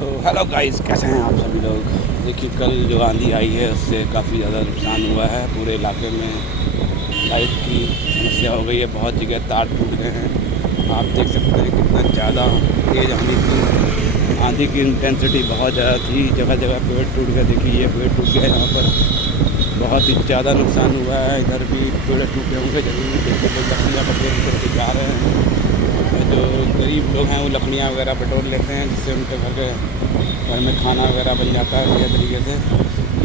तो hello guys, कैसे हैं आप सभी लोग। देखिए, कल जो आंधी आई है उससे काफ़ी ज़्यादा नुकसान हुआ है। पूरे इलाके में लाइट की समस्या हो गई है, बहुत जगह तार टूट गए हैं। आप देख सकते हैं कितना ज़्यादा तेज़ आंधी थी। आंधी की इंटेंसिटी बहुत ज़्यादा थी, जगह जगह पेड़ टूट गए। देखिए, ये पेड़ टूट गया, यहाँ पर बहुत ही ज़्यादा नुकसान हुआ है। इधर भी पेड़ टूटे होंगे, जरूर देखते लोग लकड़ियाँ पटोर करके जा रहे हैं। जो गरीब लोग हैं वो लकड़ियाँ वगैरह बटोर लेते हैं, जिससे उनके घर में खाना वगैरह बन जाता है बढ़िया तरीके से।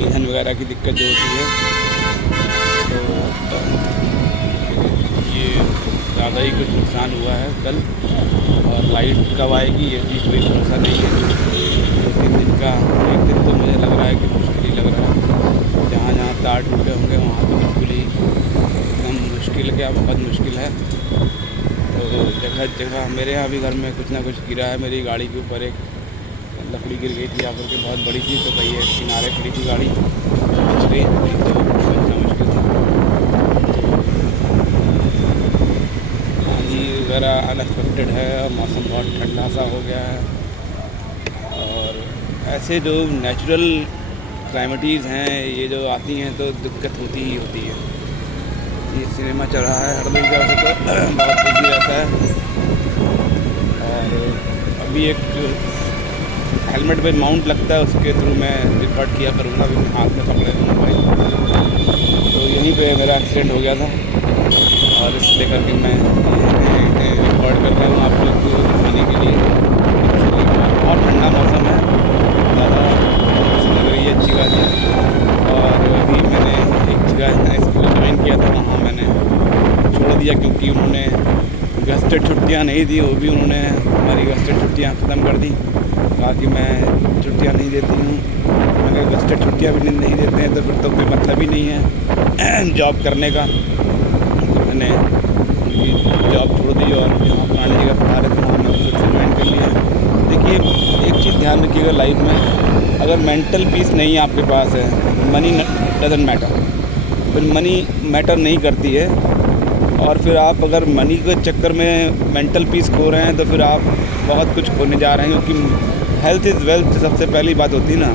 ईंधन वगैरह की दिक्कत जो होती है, तो ये ज़्यादा ही कुछ नुकसान हुआ है कल। और लाइट कब आएगी ये भी कोई भरोसा नहीं है। 2-3 दिन का, एक दिन तो मुझे लग रहा है कि मुश्किल ही लग रहा है। जहाँ जहाँ तार टूटे होंगे वहाँ तो बिल्कुल ही एकदम मुश्किल, क्या बहुत मुश्किल है। तो जगह जगह मेरे यहाँ भी घर में कुछ ना कुछ गिरा है। मेरी गाड़ी के ऊपर एक लकड़ी गिर गई थी यहाँ पर के, बहुत बड़ी थी। तो भाई एक किनारे खड़ी थी गाड़ी, बच गई, नहीं तो बचना मुश्किल था। आंधी वगैरह अनएक्सपेक्टेड है और मौसम बहुत ठंडा सा हो गया है। और ऐसे जो नेचुरल क्लाइमेटीज़ हैं ये जो आती हैं तो दिक्कत होती ही होती है। ये सिनेमा चल रहा है हरदोई का, वैसे तो बहुत बिजी रहता है। और अभी एक हेलमेट पे माउंट लगता है, उसके थ्रू मैं रिकॉर्ड किया करूँगा। अभी मैं हाथ में पकड़े हूँ मोबाइल, तो यहीं पे मेरा एक्सीडेंट हो गया था और इस लेकर के मैं रिकॉर्ड कर रहा हूँ आप लोग को दिखाने के लिए। बहुत ठंडा मौसम है, ज़्यादा लग रही है, अच्छी बात है। और अभी मैंने एक जगह स्कूल ज्वाइन किया था, वहाँ मैंने छोड़ दिया क्योंकि उन्होंने गेस्टेड छुट्टियाँ नहीं दी। वो भी उन्होंने हमारी गेस्टेड छुट्टियाँ ख़त्म कर दी, कहा कि मैं छुट्टियाँ नहीं देती हूँ। अगर गेस्टेड छुट्टियाँ भी नहीं देते हैं तो फिर तो कोई मतलब ही नहीं है जॉब करने का। तो मैंने जॉब छोड़ दी और जहाँ पुरानी जगह पढ़ा रहे थे वहाँ मैंने फिर से ज्वाइन कर लिया। देखिए, एक चीज़ ध्यान रखिएगा लाइफ में, अगर मेंटल पीस नहीं है आपके पास है, मनी डजंट मैटर, फिर मनी मैटर नहीं करती है। और फिर आप अगर मनी के चक्कर में मेंटल पीस खो रहे हैं तो फिर आप बहुत कुछ खोने जा रहे हैं। क्योंकि हेल्थ इज़ वेल्थ सबसे पहली बात होती है ना,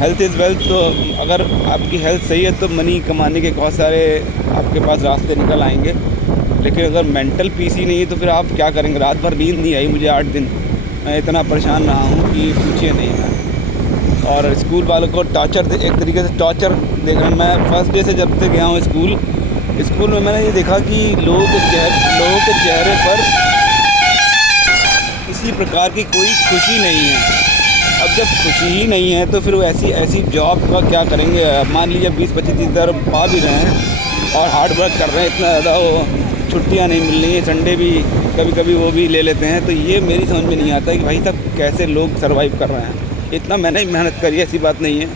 हेल्थ इज़ वेल्थ। तो अगर आपकी हेल्थ सही है तो मनी कमाने के बहुत सारे आपके पास रास्ते निकल आएंगे। लेकिन अगर मेंटल पीस ही नहीं है तो फिर आप क्या करेंगे। रात भर नींद नहीं आई मुझे 8 दिन, मैं इतना परेशान रहा हूँ कि पूछिए नहीं। मैं और स्कूल वालों को टॉर्चर, एक तरीके से टॉर्चर देख रहा हूँ। मैं फर्स्ट डे से जब से गया हूँ स्कूल में, मैंने ये देखा कि लोगों के चेहरे पर किसी प्रकार की कोई खुशी नहीं है। अब जब खुशी ही नहीं है तो फिर वो ऐसी जॉब का क्या करेंगे। मान लीजिए 20-25 हज़ार पा भी रहे हैं और हार्ड वर्क कर रहे हैं इतना ज़्यादा, वो छुट्टियाँ नहीं मिल रही हैं, संडे भी कभी कभी वो भी ले लेते हैं। तो ये मेरी समझ में नहीं आता कि भाई साहब कैसे लोग सर्वाइव कर रहे हैं। इतना मैंने मेहनत करी है, ऐसी बात नहीं है।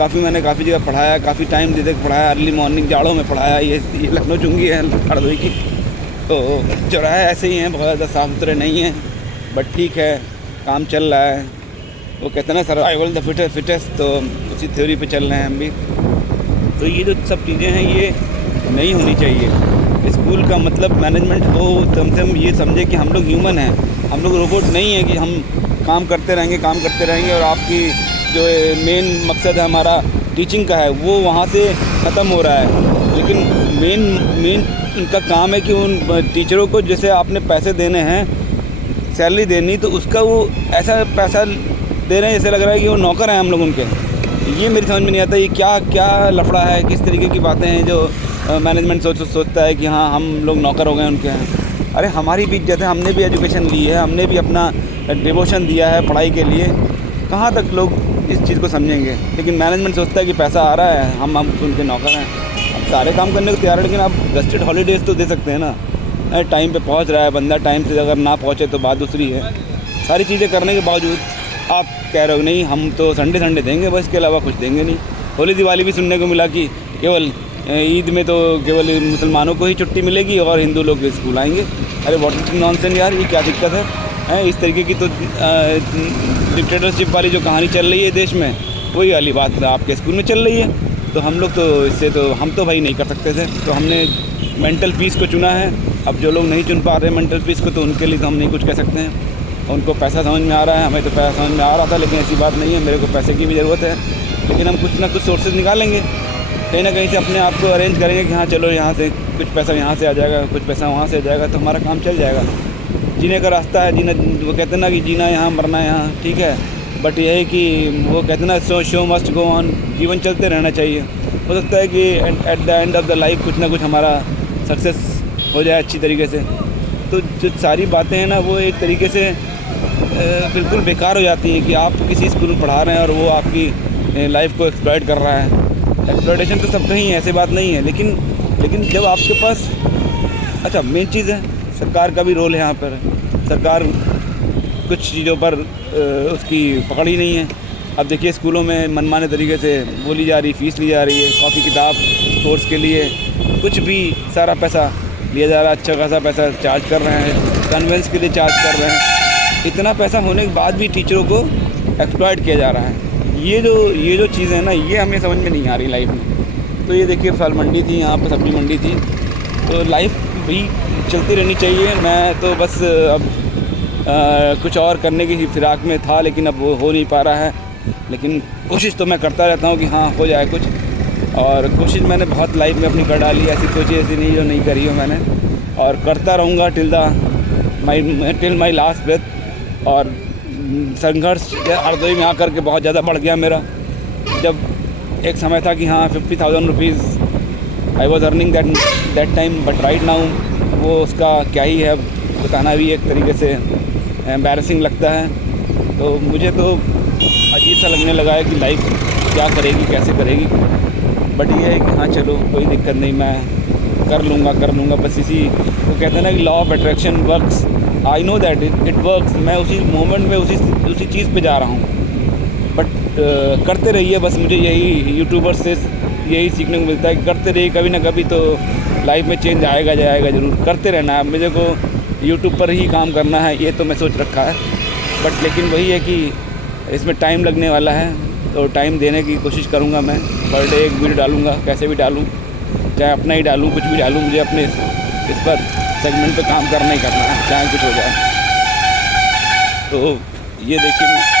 मैंने काफ़ी जगह पढ़ाया, काफ़ी टाइम दे के पढ़ाया, अर्ली मॉर्निंग जाड़ों में पढ़ाया। ये लखनऊ चुंगी है हरदोई की, तो चौराहे ऐसे ही हैं, बहुत ज़्यादा साफ सुथरे नहीं हैं, बट ठीक है, काम चल रहा है। वो कहते हैं ना सर्वाइवल द फिटेस्ट, तो उसी थ्योरी पे चल रहे हैं हम भी। तो ये जो सब चीज़ें हैं ये नहीं होनी चाहिए। स्कूल का मतलब मैनेजमेंट हो, कम से कम ये समझे कि हम लोग ह्यूमन हैं, हम लोग रोबोट नहीं है कि हम काम करते रहेंगे और आपकी जो मेन मकसद है हमारा टीचिंग का है वो वहाँ से ख़त्म हो रहा है। लेकिन मेन उनका काम है कि उन टीचरों को जैसे आपने पैसे देने हैं, सैलरी देनी, तो उसका वो ऐसा पैसा दे रहे हैं जैसे लग रहा है कि वो नौकर हैं हम लोग उनके। ये मेरी समझ में नहीं आता, ये क्या लफड़ा है, किस तरीके की बातें हैं जो मैनेजमेंट सोचता है कि हाँ हम लोग नौकर हो गए उनके हैं। अरे हमारी भी इज्जत है, हमने भी एजुकेशन ली है, हमने भी अपना डिवोशन दिया है पढ़ाई के लिए। कहाँ तक लोग इस चीज़ को समझेंगे। लेकिन मैनेजमेंट सोचता है कि पैसा आ रहा है, हम उनके नौकर हैं, अब सारे काम करने को तैयार है। लेकिन आप गेस्टेड हॉलीडेज़ तो दे सकते हैं ना। टाइम पे पहुंच रहा है बंदा, टाइम से अगर ना पहुंचे तो बात दूसरी है। सारी चीज़ें करने के बावजूद आप कह रहे हो नहीं हम तो संडे देंगे बस, इसके अलावा कुछ देंगे नहीं। होली दिवाली भी सुनने को मिला कि केवल ईद में तो केवल मुसलमानों को ही छुट्टी मिलेगी और हिंदू लोग स्कूल आएंगे। अरे व्हाट नॉनसेंस यार, ये क्या दिक्कत है। इस तरीके की तो डिक्टेटरशिप वाली जो कहानी चल रही है देश में, वही वाली बात आपके स्कूल में चल रही है। तो हम लोग तो इससे तो हम तो भाई नहीं कर सकते थे, तो हमने मेंटल पीस को चुना है। अब जो लोग नहीं चुन पा रहे मेंटल पीस को, तो उनके लिए तो हम नहीं कुछ कह सकते हैं। उनको पैसा समझ में आ रहा है, हमें तो पैसा समझ में आ रहा था, लेकिन ऐसी बात नहीं है, मेरे को पैसे की भी ज़रूरत है। लेकिन हम कुछ ना कुछ सोर्सेज निकालेंगे, कहीं ना कहीं से अपने आप को अरेंज करेंगे कि हाँ चलो यहाँ से कुछ पैसा यहाँ से आ जाएगा, कुछ पैसा वहाँ से आ जाएगा, तो हमारा काम चल जाएगा। जीने का रास्ता है, जीना, वो कहते हैं ना कि जीना यहाँ मरना यहाँ, ठीक है, बट यह है कि वो कहते हैं ना शो मस्ट गो ऑन, जीवन चलते रहना चाहिए। हो सकता है कि at the end of the life कुछ ना कुछ हमारा सक्सेस हो जाए अच्छी तरीके से। तो जो सारी बातें हैं ना वो एक तरीके से बिल्कुल बेकार हो जाती हैं कि आप किसी स्कूल में पढ़ा रहे हैं और वो आपकी लाइफ को एक्सप्लॉइट कर रहा है। एक्सप्लॉइटेशन तो सबका ही है, ऐसी बात नहीं है, लेकिन जब आपके पास, अच्छा मेन चीज़ है सरकार का भी रोल है यहाँ पर। सरकार कुछ चीज़ों पर उसकी पकड़ ही नहीं है। अब देखिए स्कूलों में मनमाने तरीके से बोली जा रही, फ़ीस ली जा रही है, कॉपी किताब कोर्स के लिए कुछ भी सारा पैसा लिया जा रहा है, अच्छा खासा पैसा चार्ज कर रहे हैं, कन्वेंस के लिए चार्ज कर रहे हैं। इतना पैसा होने के बाद भी टीचरों को एक्सप्लॉइट किया जा रहा है। ये जो चीज़ है ना, ये हमें समझ में नहीं आ रही लाइफ में। तो ये देखिए फल मंडी थी, यहाँ पर सब्ज़ी मंडी थी, तो लाइफ भी चलती रहनी चाहिए। मैं तो बस अब कुछ और करने की फिराक में था, लेकिन अब वो हो नहीं पा रहा है। लेकिन कोशिश तो मैं करता रहता हूँ कि हाँ हो जाए कुछ, और कोशिश मैंने बहुत लाइफ में अपनी कर डाली, ऐसी कोशिश ऐसी नहीं जो नहीं करी हो मैंने, और करता रहूँगा टिल माई लास्ट ब्रेथ। और संघर्ष हरदोई में आकर के बहुत ज़्यादा बढ़ गया मेरा। जब एक समय था कि हाँ 50,000 rupees I was earning that time, but right now वो उसका क्या ही है, बताना भी एक तरीके से एम्बैरसिंग लगता है। तो मुझे तो अजीब सा लगने लगा है कि लाइफ क्या करेगी, कैसे करेगी। बट ये है कि हाँ चलो कोई दिक्कत नहीं, मैं कर लूँगा। बस इसी वो कहते हैं ना कि law of attraction works, I know that it works. मैं उसी मोमेंट में उसी चीज़ पे जा रहा हूँ। बट करते रहिए, बस मुझे यही यूट्यूबर्स से यही सीखने को मिलता है कि करते रहिए, कभी ना कभी तो लाइफ में चेंज आएगा ज़रूर। करते रहना है, मुझे को यूट्यूब पर ही काम करना है, ये तो मैं सोच रखा है। बट लेकिन वही है कि इसमें टाइम लगने वाला है, तो टाइम देने की कोशिश करूँगा। मैं पर डे एक वीडियो डालूँगा, कैसे भी डालूँ, चाहे अपना ही डालूँ, कुछ भी डालूँ, मुझे अपने इस पर सेगमेंट पे काम करना ही करना है, चाहे कुछ हो जाए। तो ये देखिए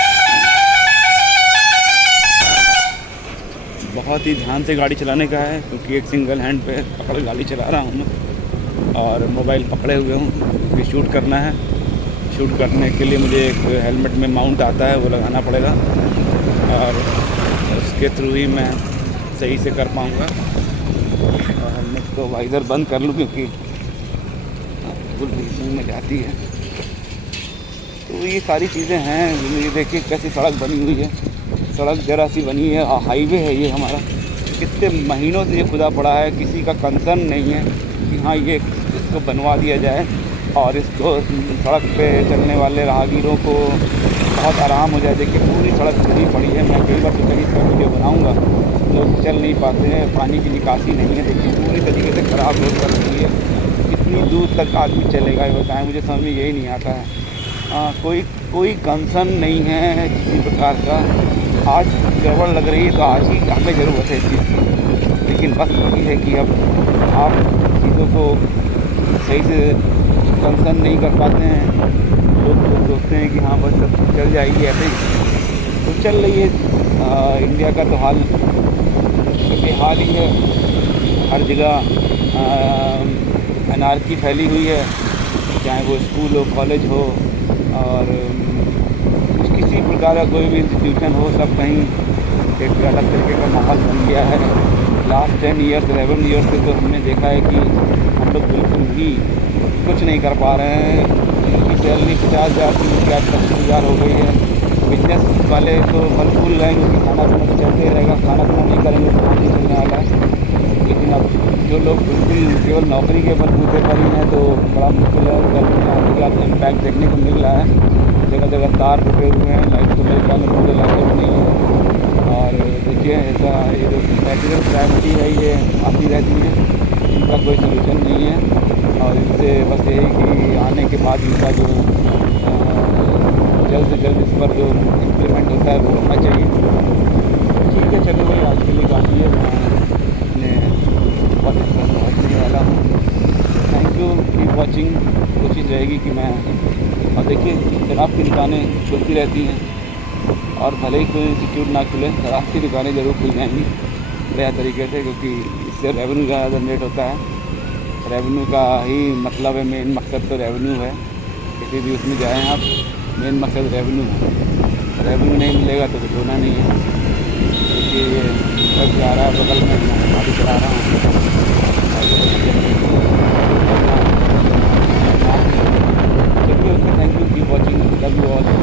बहुत ही ध्यान से गाड़ी चलाने का है, क्योंकि एक सिंगल हैंड पे पकड़ गाड़ी चला रहा हूँ मैं, और मोबाइल पकड़े हुए हूँ, क्योंकि शूट करना है। शूट करने के लिए मुझे एक हेलमेट में माउंट आता है, वो लगाना पड़ेगा, और उसके थ्रू ही मैं सही से कर पाऊँगा। और हेलमेट को वाइज़र बंद कर लूँ, क्योंकि बिल्कुल भी में जाती है। तो ये सारी चीज़ें हैं। ये देखिए कैसी सड़क बनी हुई है, सड़क जरा सी बनी है, हाईवे है ये हमारा। कितने महीनों से ये खुदा पड़ा है, किसी का कंसर्न नहीं है कि हाँ ये इसको बनवा दिया जाए और इसको सड़क पे चलने वाले राहगीरों को बहुत आराम हो जाए। देखिए पूरी सड़क खुदी पड़ी है। मैं कई बार तो कहीं पर वीडियो बनाऊँगा, लोग चल नहीं पाते हैं, पानी की निकासी नहीं है। देखिए पूरी तरीके से ख़राब रोड कर रही है, कितनी दूर तक आदमी चलेगा ये बताएं, मुझे समझ में यही नहीं आता है। कोई कंसर्न नहीं है किसी प्रकार का। आज गड़बड़ लग रही है तो आज ही हमें ज़रूरत है इस चीज़ की, लेकिन बस ये है कि अब आप चीज़ों को सही से कंसर्न नहीं कर पाते हैं। लोग सोचते हैं कि हाँ बस सब चल जाएगी ऐसे ही, तो चल रही है। इंडिया का तो हाल बेहाल ही है, हर जगह अनारकी फैली हुई है, चाहे वो स्कूल हो, कॉलेज हो, और किसी प्रकार का कोई भी इंस्टीट्यूशन हो, सब कहीं एक अलग तरीके का माहौल बन गया है। लास्ट 10 ईयर्स 11 ईयर्स से तो हमने देखा है कि हम लोग बिल्कुल भी कुछ नहीं कर पा रहे हैं। इनकी सैलरी 50,000 की उनकी आज 25,000 हो गई है। बिजनेस वाले तो फल फूल रहेंगे, क्योंकि खाना पीना तो चलते रहेगा, खाना पीना नहीं करेंगे तो काम नहीं चलने वाला है। लेकिन अब जो लोग बिल्कुल केवल नौकरी के बलबूते पर ही हैं, तो बड़ा मुश्किल है। गर्मी का इम्पैक्ट देखने को मिल रहा है, जगह जगह तार टूटे हुए हैं, लाइट तो मेरे ख्याल में पूरे इलाके में नहीं है। और देखिए ऐसा ये जो नेचुरल कैलेमिटी है ये आती रहती है, इनका कोई सलूशन नहीं है। और इनसे बस यही कि आने के बाद इनका जो जल्द से जल्द इस पर जो इम्प्लीमेंट होता है वो होना चाहिए। ठीक है, चलो भाई आज के लिए काफ़ी है, मैं अपने पहुँचने वाला हूँ। Thank you, keep watching. कोशिश रहेगी कि मैं और देखिए शराब की दुकानें खुलती रहती हैं, और भले ही कोई इंस्टीट्यूट ना खुले, शराब की दुकानें ज़रूर खुल जाएंगी बढ़िया तरीके से, क्योंकि इससे रेवेन्यू ज़्यादा जनरेट होता है। रेवेन्यू का ही मतलब है, मेन मकसद तो रेवेन्यू है। किसी भी उसमें जाएँ आप, मेन मकसद रेवेन्यू है। रेवेन्यू नहीं मिलेगा तो कुछ होना नहीं है। क्योंकि ये ट्रक जा रहा है बगल में, मैं अभी चला रहा हूँ।